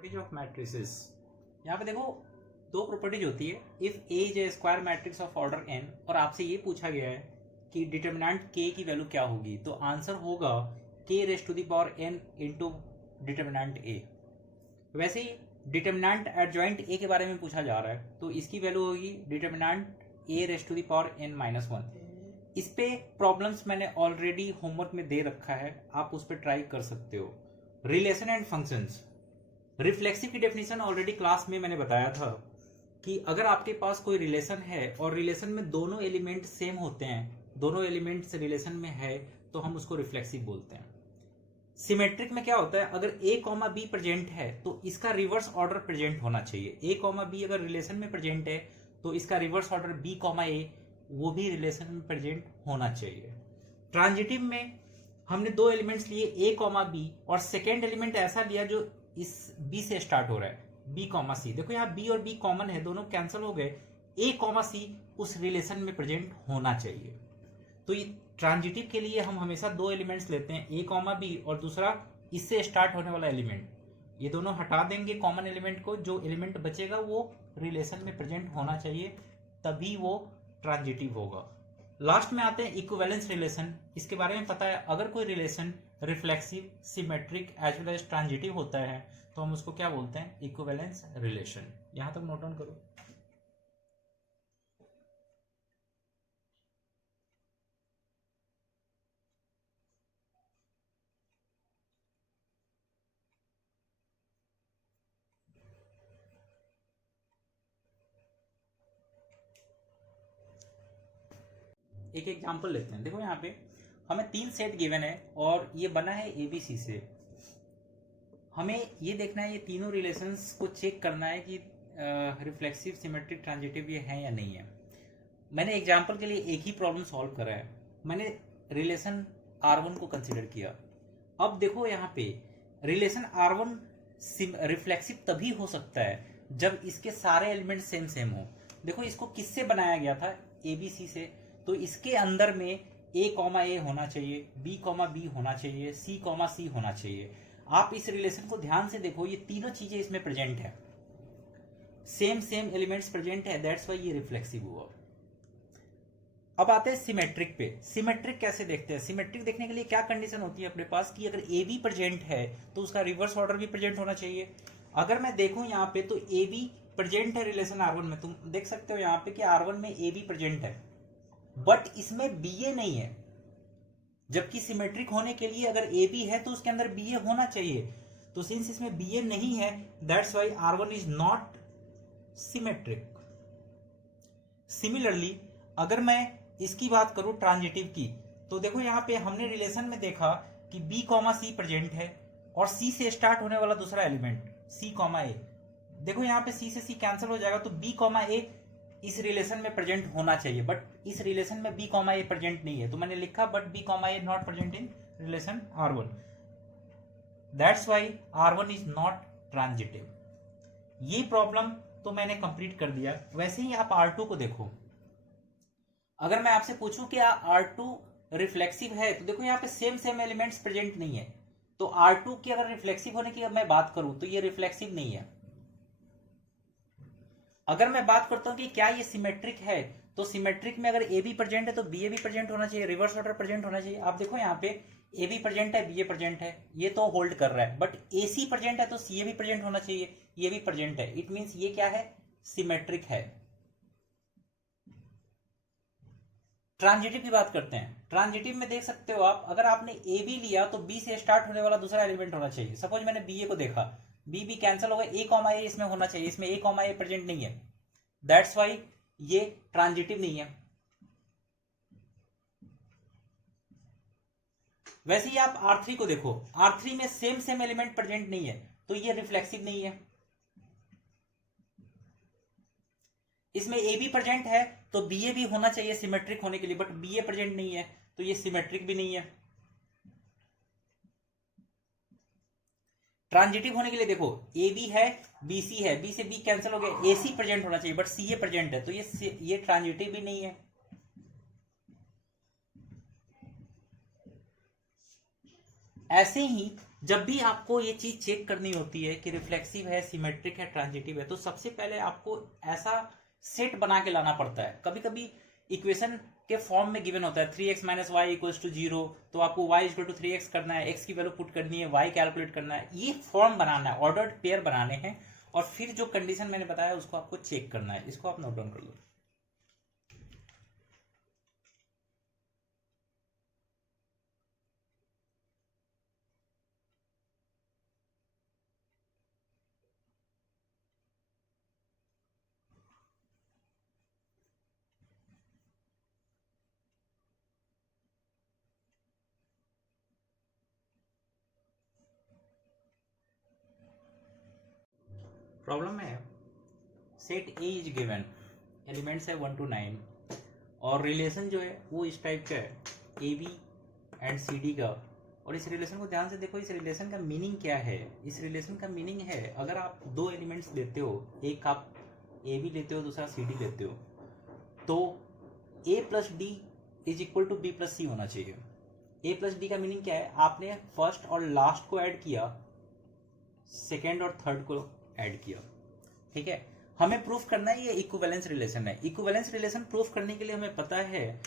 Properties of matrices. यहाँ पे देखो दो प्रॉपर्टीज होती है। If A is a square matrix of order N और आपसे ये पूछा गया है कि डिटर्मिनेंट के की वैल्यू क्या होगी, तो आंसर होगा k raise to the power n into determinant A. वैसे ही डिटर्मिनेंट एडजॉइंट ए के बारे में पूछा जा रहा है, तो इसकी वैल्यू होगी determinant A raise to the power N minus one. इस पे प्रॉब्लम्स मैंने ऑलरेडी होमवर्क में दे रखा है, आप उस पर ट्राई कर सकते हो। रिलेशन एंड फंक्शंस, रिफ्लेक्सिव की डेफिनेशन ऑलरेडी क्लास में मैंने बताया था कि अगर आपके पास कोई रिलेशन है और रिलेशन में दोनों एलिमेंट सेम होते हैं, दोनों एलिमेंट्स रिलेशन में है, तो हम उसको रिफ्लेक्सिव बोलते हैं। सिमेट्रिक में क्या होता है, अगर ए कॉमा बी प्रेजेंट है तो इसका रिवर्स ऑर्डर प्रेजेंट होना चाहिए। ए कॉमा बी अगर रिलेशन में प्रेजेंट है तो इसका रिवर्स ऑर्डर बी कॉमा ए वो भी रिलेशन में प्रेजेंट होना चाहिए। ट्रांजिटिव में हमने दो एलिमेंट्स लिए ए कॉमा बी और सेकेंड एलिमेंट ऐसा लिया जो इस बी से स्टार्ट हो रहा है, बी कॉमा सी। देखो यहाँ बी और बी कॉमन है, दोनों कैंसिल हो गए। ए कॉमा सी उस रिलेशन में प्रेजेंट होना चाहिए। तो ये ट्रांजिटिव के लिए हम हमेशा दो एलिमेंट्स लेते हैं, ए कॉमा बी और दूसरा इससे स्टार्ट होने वाला एलिमेंट। ये दोनों हटा देंगे कॉमन एलिमेंट को, जो एलिमेंट बचेगा वो रिलेशन में प्रेजेंट होना चाहिए, तभी वो ट्रांजिटिव होगा। लास्ट में आते हैं इक्विवेलेंस रिलेशन। इसके बारे में पता है, अगर कोई relation reflexive, symmetric as well as transitive होता है तो हम उसको क्या बोलते हैं, इक्विवेलेंस रिलेशन। यहां तक नोट डाउन करो। एक एग्जांपल लेते हैं। देखो यहाँ पे हमें तीन सेट गिवन है और ये बना है एबीसी से। हमें ये देखना है, ये तीनों रिलेशंस को चेक करना है कि रिफ्लेक्सिव, सिमेट्रिक, ट्रांजिटिव ये है या नहीं है। मैंने एग्जांपल के लिए एक ही प्रॉब्लम सॉल्व करा है। मैंने रिलेशन R1 को कंसीडर किया। अब देखो यहाँ पे रिलेशन R1 रिफ्लेक्सिव तभी हो सकता है जब इसके सारे एलिमेंट सेम सेम हो। देखो इसको किससे बनाया गया था, ABC से, तो इसके अंदर में A कॉमा ए होना चाहिए, B कॉमा बी होना चाहिए, C कॉमा सी होना चाहिए। आप इस रिलेशन को ध्यान से देखो, ये तीनों चीजें इसमें प्रेजेंट है, सेम सेम एलिमेंट्स प्रेजेंट है, दैट्स वाई ये रिफ्लेक्सिव हुआ। अब आते हैं सिमेट्रिक पे। सिमेट्रिक कैसे देखते हैं, सिमेट्रिक देखने के लिए क्या कंडीशन होती है अपने पास कि अगर ए बी प्रेजेंट है तो उसका रिवर्स ऑर्डर भी प्रेजेंट होना चाहिए। अगर मैं देखूं यहाँ पे तो ए बी प्रेजेंट है रिलेशन R1 में, तुम देख सकते हो यहाँ पे कि R1 में ए बी प्रेजेंट है, बट इसमें बी ए नहीं है। जबकि सिमेट्रिक होने के लिए अगर ए बी है तो उसके अंदर बी ए होना चाहिए। तो सिंस इसमें बी ए नहीं है, that's why R1 is not symmetric. Similarly अगर मैं इसकी बात करूं ट्रांजिटिव की, तो देखो यहाँ पे हमने रिलेशन में देखा कि B कॉमा सी प्रेजेंट है और C से स्टार्ट होने वाला दूसरा एलिमेंट C कॉमा ए। देखो यहाँ पे C से C कैंसिल हो जाएगा, तो B कॉमा ए इस रिलेशन में प्रेजेंट होना चाहिए, बट इस रिलेशन में B कॉमा ए प्रेजेंट नहीं है, तो मैंने लिखा but B comma A not present in relation R1, that's why R1 is not transitive. ये प्रॉब्लम तो मैंने कंप्लीट कर दिया। वैसे ही आप R2 को देखो। अगर मैं आपसे पूछूं कि R2 रिफ्लेक्सिव है, तो देखो यहाँ पे सेम सेम एलिमेंट्स प्रेजेंट नहीं है, तो R2 की अगर रिफ्लेक्सिव होने की मैं बात करूं तो ये रिफ्लेक्सिव नहीं है। अगर मैं बात करता हूं कि क्या ये सिमेट्रिक है, तो सिमेट्रिक में अगर ए बी प्रेजेंट है तो बी ए भी प्रेजेंट होना चाहिए, रिवर्स ऑर्डर प्रेजेंट होना चाहिए। आप देखो यहाँ पे ए बी प्रेजेंट है, बी ए प्रेजेंट है, ये तो होल्ड कर रहा है, बट ए सी प्रेजेंट है तो सी ए भी प्रेजेंट होना चाहिए, ये भी प्रेजेंट है। इट मीन्स ये क्या है, सिमेट्रिक है। ट्रांजिटिव की बात करते हैं। ट्रांजिटिव में देख सकते हो आप, अगर आपने ए बी लिया तो बी से स्टार्ट होने वाला दूसरा एलिमेंट होना चाहिए। सपोज मैंने बी ए को देखा, बी बी कैंसिल हो गया, ए कॉमा ए इसमें होना चाहिए, इसमें ए कॉमा ए प्रेजेंट नहीं है, दैट्स वाई ये ट्रांजिटिव नहीं है। वैसे ही आप R3 को देखो, R3 में सेम सेम एलिमेंट प्रेजेंट नहीं है, तो ये रिफ्लेक्सिव नहीं है। इसमें ए बी प्रेजेंट है तो बी ए भी होना चाहिए सिमेट्रिक होने के लिए, बट बी ए प्रेजेंट नहीं है, तो ये सिमेट्रिक भी नहीं है। ट्रांजिटिव होने के लिए देखो, ए बी है, बी सी है, बी से बी कैंसिल हो गया, ए सी प्रेजेंट होना चाहिए, बट सी ए प्रेजेंट है, तो ये ट्रांजिटिव भी नहीं है। ऐसे ही जब भी आपको ये चीज चेक करनी होती है कि रिफ्लेक्सिव है, सिमेट्रिक है, ट्रांजिटिव है, तो सबसे पहले आपको ऐसा सेट बना के लाना पड़ता है। कभी कभी इक्वेशन के फॉर्म में गिवन होता है 3x minus Y equals to 0, तो आपको y इक्वल टू 3x करना है, x की वैल्यू पुट करनी है, y कैलकुलेट करना है, ये फॉर्म बनाना है, ऑर्डर्ड पेयर बनाने हैं, और फिर जो कंडीशन मैंने बताया उसको आपको चेक करना है। इसको आप नोट डाउन कर लो। प्रॉब्लम है set A is given, elements है 1 to 9, और रिलेशन जो है वो इस टाइप का है A B and C D का। और इस रिलेशन को ध्यान से देखो, इस रिलेशन का मीनिंग क्या है। इस रिलेशन का मीनिंग है, अगर आप दो एलिमेंट्स लेते हो, एक आप ए बी लेते हो, दूसरा सी डी लेते हो, तो A plus D is equal to B plus C होना चाहिए। ए प्लस डी का मीनिंग क्या है, आपने फर्स्ट और लास्ट को ऐड किया, सेकेंड और थर्ड को ऐड किया, ठीक है। हमें प्रूफ करना है ये इक्विवेलेंस रिलेशन है। इक्विवेलेंस रिलेशन प्रूफ करने के लिए हमें पता है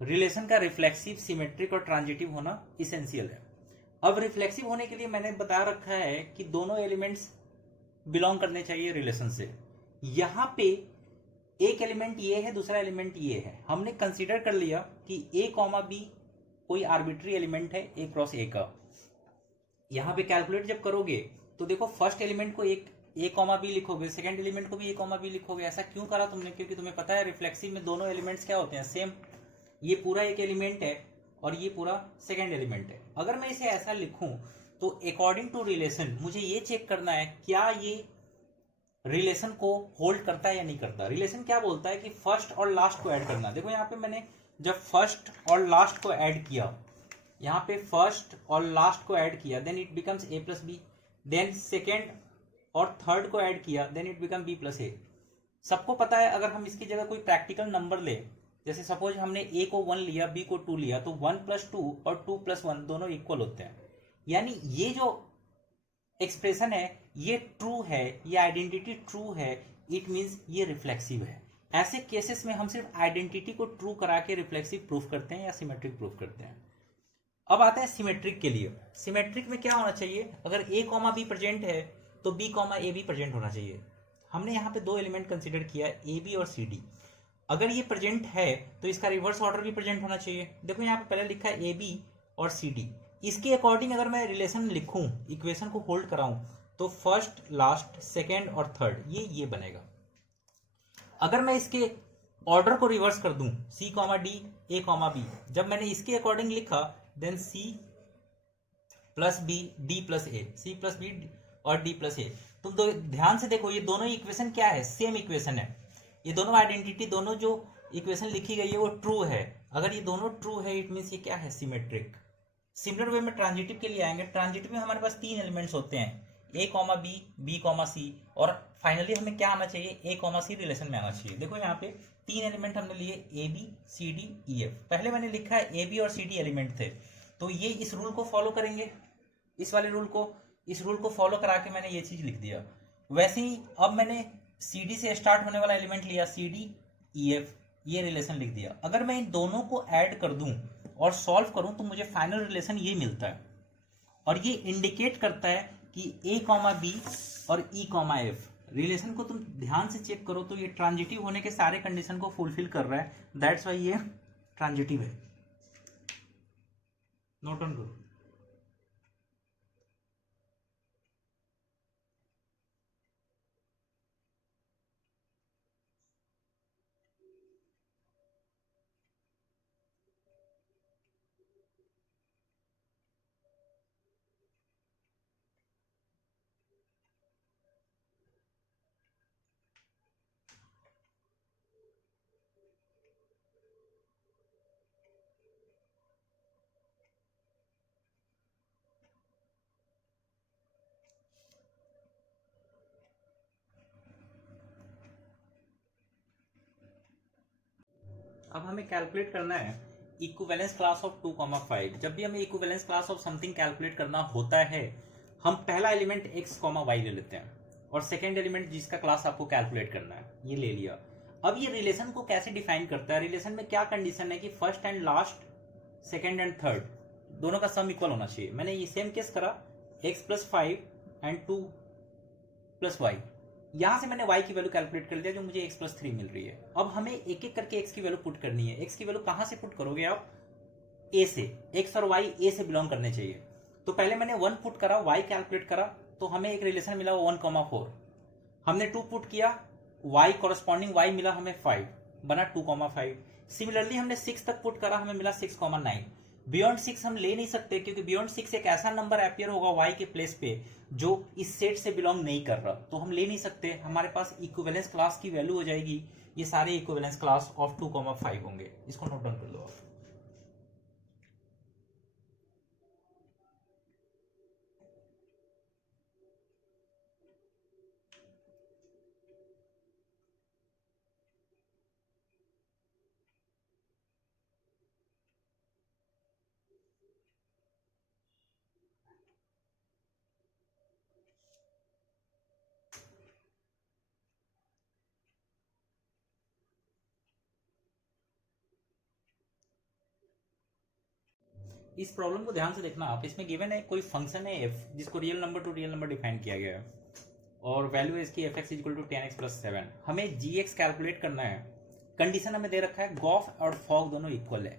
रिलेशन का रिफ्लेक्सिव, सिमेट्रिक और ट्रांजिटिव होना इसेंशियल है। अब रिफ्लेक्सिव होने के लिए मैंने बता रखा है कि दोनों एलिमेंट्स बिलोंग करने चाहिए रिलेशन से। यहां पे एक एलिमेंट ये है, दूसरा एलिमेंट ये है। हमने कंसीडर कर लिया कि ए कॉमा बी कोई आर्बिट्री एलिमेंट है ए क्रॉस ए का। यहां पे कैलकुलेट जब करोगे तो देखो, फर्स्ट एलिमेंट को एक ए कॉमा बी लिखोगे, सेकंड एलिमेंट को भी ए कॉमा बी लिखोगे। ऐसा क्यों करा तुमने? क्योंकि तुम्हें पता है रिफ्लेक्सिव में दोनों एलिमेंट्स क्या होते हैं, सेम। ये पूरा एक एलिमेंट है और ये पूरा सेकंड एलिमेंट है। अगर मैं इसे ऐसा लिखूं तो अकॉर्डिंग टू रिलेशन मुझे ये चेक करना है क्या ये रिलेशन को होल्ड करता है या नहीं करता। रिलेशन क्या बोलता है कि फर्स्ट और लास्ट को ऐड करना। देखो यहाँ पे मैंने जब फर्स्ट और लास्ट को ऐड किया, यहाँ पे फर्स्ट और लास्ट को ऐड किया, then it becomes A plus B. Then second और थर्ड को ऐड किया, then it become B plus A. सबको पता है अगर हम इसकी जगह कोई प्रैक्टिकल नंबर ले, जैसे सपोज हमने ए को 1 लिया, बी को 2 लिया, तो 1 प्लस 2 और 2 प्लस 1 दोनों इक्वल होते हैं। यानी ये जो एक्सप्रेशन है ये ट्रू है, ये आइडेंटिटी ट्रू है, इट मीन्स ये रिफ्लेक्सिव है। ऐसे केसेस में हम सिर्फ आइडेंटिटी को ट्रू करा के रिफ्लेक्सिव प्रूफ करते हैं या सिमेट्रिक प्रूफ करते हैं। अब आते हैं सिमेट्रिक के लिए। सिमेट्रिक में क्या होना चाहिए, अगर ए कॉमा बी प्रेजेंट है तो बी कॉमा ए भी प्रेजेंट होना चाहिए। हमने यहाँ पे दो एलिमेंट कंसिडर किया है, ए बी और सी डी। अगर ये प्रेजेंट है तो इसका रिवर्स ऑर्डर भी प्रेजेंट होना चाहिए। देखो यहाँ पे पहले लिखा है ए बी और सी डी। इसके अकॉर्डिंग अगर मैं रिलेशन लिखूं, इक्वेशन को होल्ड कराऊं, तो फर्स्ट, लास्ट, सेकेंड और थर्ड ये बनेगा। अगर मैं इसके ऑर्डर को रिवर्स कर दूं, C comma D, A comma B, जब मैंने इसके अकॉर्डिंग लिखा, then C plus B, D plus A, C plus B और डी प्लस ए। तुम तो ध्यान से देखो, ये दोनों इक्वेशन क्या है, सेम इक्वेशन है। ये दोनों आइडेंटिटी, दोनों जो इक्वेशन लिखी गई है वो ट्रू है। अगर ये दोनों ट्रू है, इट मीन्स ये क्या है, सिमेट्रिक। सिमिलर वे में ट्रांजिटिव के लिए आएंगे। ट्रांजिटिव में हमारे पास तीन एलिमेंट्स होते हैं, ए कॉमा बी, बी कॉमा सी, और फाइनली हमें क्या आना चाहिए, ए कॉमा सी रिलेशन में आना चाहिए। देखो यहाँ पे तीन एलिमेंट हमने लिए, A B C D E F. पहले मैंने लिखा है ए बी और सी डी एलिमेंट थे, तो ये इस रूल को फॉलो करेंगे, इस वाले रूल को, इस रूल को फॉलो करा के मैंने ये चीज लिख दिया। वैसे ही अब मैंने सी डी से स्टार्ट होने वाला एलिमेंट लिया, सी डी ई एफ, ये रिलेशन लिख दिया। अगर मैं इन दोनों को ऐड कर दूं और सॉल्व करूं तो मुझे फाइनल रिलेशन ये मिलता है, और ये इंडिकेट करता है कि ए कॉमा बी और ई कॉमा एफ रिलेशन को तुम ध्यान से चेक करो तो ये ट्रांजिटिव होने के सारे कंडीशन को फुलफिल कर रहा है। दैट्स वाई ये ट्रांजिटिव है। नोट ऑन करो। अब हमें कैलकुलेट करना है इक्विवेलेंस क्लास ऑफ 2,5। जब भी हमें equivalence class of something calculate करना होता है, हम पहला एलिमेंट x, y ले लेते हैं और सेकेंड एलिमेंट जिसका क्लास आपको कैलकुलेट करना है ये ले लिया। अब ये रिलेशन को कैसे डिफाइन करता है? रिलेशन में क्या कंडीशन है कि first and last, second and third दोनों का सम इक्वल होना चाहिए। मैंने ये सेम केस करा, x + 5 एंड 2 + y। यहां से मैंने y की वैल्यू कैलकुलेट कर दिया जो मुझे x + 3 मिल रही है। अब हमें एक एक करके x की वैल्यू पुट करनी है। x की वैल्यू कहां से पुट करोगे आप? a से। x और y a से बिलोंग करने चाहिए। तो पहले मैंने 1 पुट करा, y कैलकुलेट करा, तो हमें एक रिलेशन मिला 1,4। हमने 2 पुट किया, y कॉरेस्पॉन्डिंग y मिला हमें 5, बना 2,5। सिमिलरली हमने 6 तक पुट करा, हमें मिला 6,9। बियॉन्ड 6 हम ले नहीं सकते क्योंकि बियॉन्ड 6 एक ऐसा नंबर अपियर होगा y के प्लेस पे जो इस सेट से बिलोंग नहीं कर रहा, तो हम ले नहीं सकते। हमारे पास इक्विवेलेंस क्लास की वैल्यू हो जाएगी, ये सारे इक्विवेलेंस क्लास ऑफ 2,5 होंगे। इसको नोट डाउन कर लो आप। इस प्रॉब्लम को ध्यान से देखना आप। इसमें गिवन है कोई फंक्शन है f जिसको real number two real number define किया गया है और वैल्यू है इसकी fx = 10x + 7। हमें gx कैलकुलेट करना है। कंडीशन हमें दे रखा है गॉफ और फॉग दोनों इक्वल है।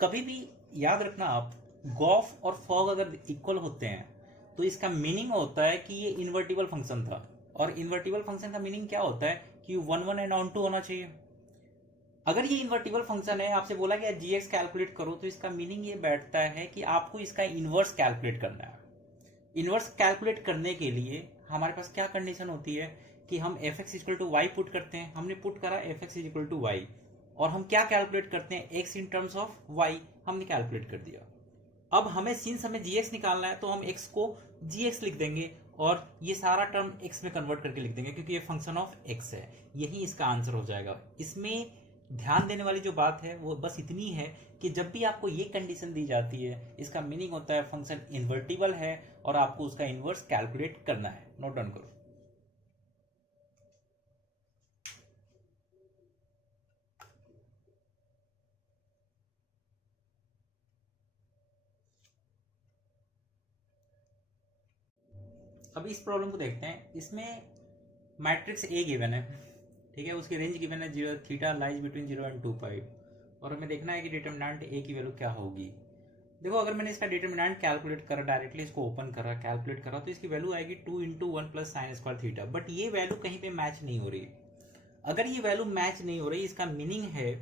कभी भी याद रखना आप, गॉफ और फॉग अगर इक्वल होते हैं तो इसका मीनिंग होता है कि ये इन्वर्टिबल फंक्शन था। और इन्वर्टिबल फंक्शन का मीनिंग क्या होता है कि 1 1 एंड ऑन 2 होना चाहिए। अगर ये इन्वर्टिबल फंक्शन है, आपसे बोला गया जीएक्स कैलकुलेट करो, तो इसका मीनिंग ये बैठता है कि आपको इसका इनवर्स कैलकुलेट करना है। इनवर्स कैलकुलेट करने के लिए हमारे पास क्या कंडीशन होती है कि हम fx = y पुट करते हैं। हमने पुट करा fx = y और हम क्या कैलकुलेट करते हैं, x in terms of y हमने कैलकुलेट कर दिया। अब हमें सिंस हमें gx निकालना है तो हम x को gx लिख देंगे और ये सारा टर्म x में कन्वर्ट करके लिख देंगे क्योंकि ये फंक्शन ऑफ x है। यही इसका आंसर हो जाएगा। इसमें ध्यान देने वाली जो बात है वो बस इतनी है कि जब भी आपको ये कंडीशन दी जाती है, इसका मीनिंग होता है फंक्शन इन्वर्टिबल है और आपको उसका इनवर्स कैलकुलेट करना है। नोट डाउन करो। अब इस प्रॉब्लम को देखते हैं। इसमें मैट्रिक्स ए गिवन है, ठीक है, उसकी रेंज गिवन है 0 थीटा लाइज बिटवीन 0 एंड 2π और हमें देखना है कि डिटर्मिनेंट ए की वैल्यू क्या होगी। देखो, अगर मैंने इसका डिटर्मिनेंट कैलकुलेट करा, डायरेक्टली इसको ओपन करा, कैलकुलेट करा, तो इसकी वैल्यू आएगी 2 × 1 + sin² थीटा। बट ये वैल्यू कहीं पे मैच नहीं हो रही। अगर ये वैल्यू मैच नहीं हो रही, इसका मीनिंग है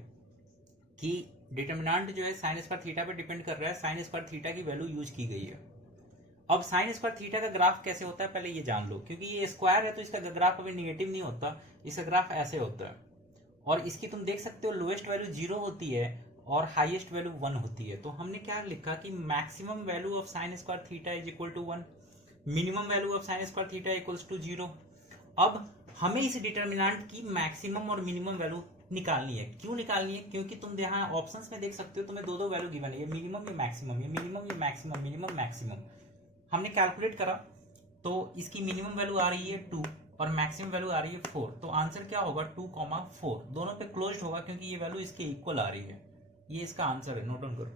कि डिटर्मिनेंट जो है sin² थीटा पे डिपेंड कर रहा है, sin² थीटा की वैल्यू यूज की गई है। अब sin² थीटा का ग्राफ कैसे होता है पहले ये जान लो, क्योंकि ये स्क्वायर है तो इसका ग्राफ कभी निगेटिव नहीं होता, इसका ग्राफ ऐसे होता है। और इसकी तुम देख सकते हो लोएस्ट वैल्यू 0 होती है और हाईएस्ट वैल्यू 1 होती है। तो हमने क्या लिखा कि maximum value of sin² theta = 1, minimum value of sin² theta = 0। अब हमें इस डिटर्मिनेंट की मैक्सिमम और मिनिमम वैल्यू निकालनी है। क्यों निकालनी है? क्योंकि तुम यहाँ ऑप्शंस में देख सकते हो, तुम्हें दो वैल्यू गिवन है, ये मिनिमम, ये मैक्सिमम, ये मिनिमम, ये मैक्सिमम, मिनिमम, मैक्सिमम। हमने कैलकुलेट करा तो इसकी मिनिमम वैल्यू आ रही है 2 और मैक्सिमम वैल्यू आ रही है 4। तो आंसर क्या होगा? 2,4। दोनों पे क्लोज्ड होगा क्योंकि ये वैल्यू इसके इक्वल आ रही है। ये इसका आंसर है। नोट डाउन करो।